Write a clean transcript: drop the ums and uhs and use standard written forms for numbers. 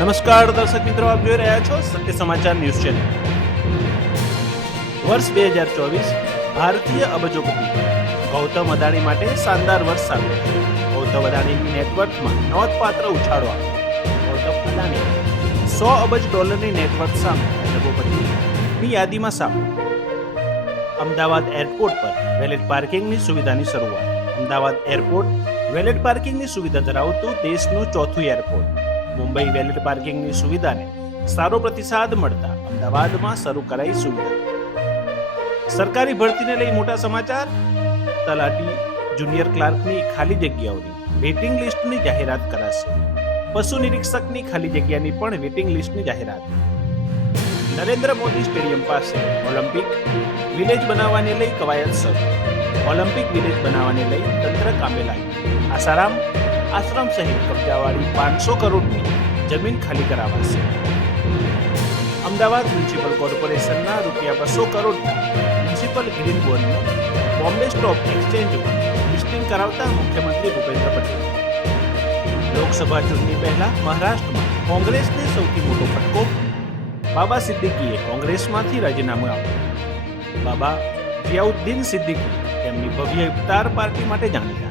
નમસ્કાર દર્શક મિત્રો, આપ જોઈ રહ્યા છો સત્ય સમાચાર ન્યૂઝ ચેનલ। વર્ષ 2024 ભારતીય અબજોપતિ ગૌતમ અદાણી માટે શાનદાર વર્ષ સાબિત થયું। ગૌતમ અદાણીની નેટવર્થમાં નોંધપાત્ર ઉછાળો આવ્યો। ગૌતમ અદાણી $100 અબજ નેટવર્થ સામે અબજોપતિની યાદીમાં સામેલ। અમદાવાદ એરપોર્ટ પર વેલેટ પાર્કિંગની સુવિધાની શરૂઆત। અમદાવાદ એરપોર્ટ વેલેટ પાર્કિંગની સુવિધા ધરાવતું દેશનું ચોથું એરપોર્ટ। મુંબઈ વેલેટ પાર્કિંગની સુવિધાને સારો પ્રતિસાદ મળતા અમદાવાદમાં શરૂ કરાઈ સુવિધા। સરકારી ભરતીને લઈ મોટા સમાચાર। તલાટી જુનિયર ક્લાર્કની ખાલી જગ્યાઓની વેટિંગ લિસ્ટની જાહેરાત કરાશે। પશુ નિરીક્ષકની ખાલી જગ્યાની પણ વેટિંગ લિસ્ટની જાહેરાત। નરેન્દ્ર મોદી સ્ટેડિયમ પાસે ઓલિમ્પિક વિલેજ બનાવવાને લઈ કવાયત શરૂ। ઓલિમ્પિક વિલેજ બનાવવાને લઈ તંત્ર કામે લાગ્યું। આસારામ આશ્રમ સહિત કબજાવાળી 500 કરોડની જમીન ખાલી કરાવાશે। અમદાવાદ મ્યુનિસિપલ કોર્પોરેશનના ₹200 કરોડના મ્યુનિસિપલ ગ્રીન બોન્ડનું બોમ્બે સ્ટોક એક્સચેન્જમાં લિસ્ટિંગ કરાવતા મુખ્યમંત્રી ભૂપેન્દ્ર પટેલ। લોકસભા ચૂંટણી પહેલા મહારાષ્ટ્રમાં કોંગ્રેસને સૌથી મોટો ફટકો। બાબા સિદ્દીકીએ કોંગ્રેસમાંથી રાજીનામું આપ્યું। બાબા જિયાઉદ્દીન સિદ્દીકી તેમની ભવ્ય ઇફતાર પાર્ટી માટે જાણીતા।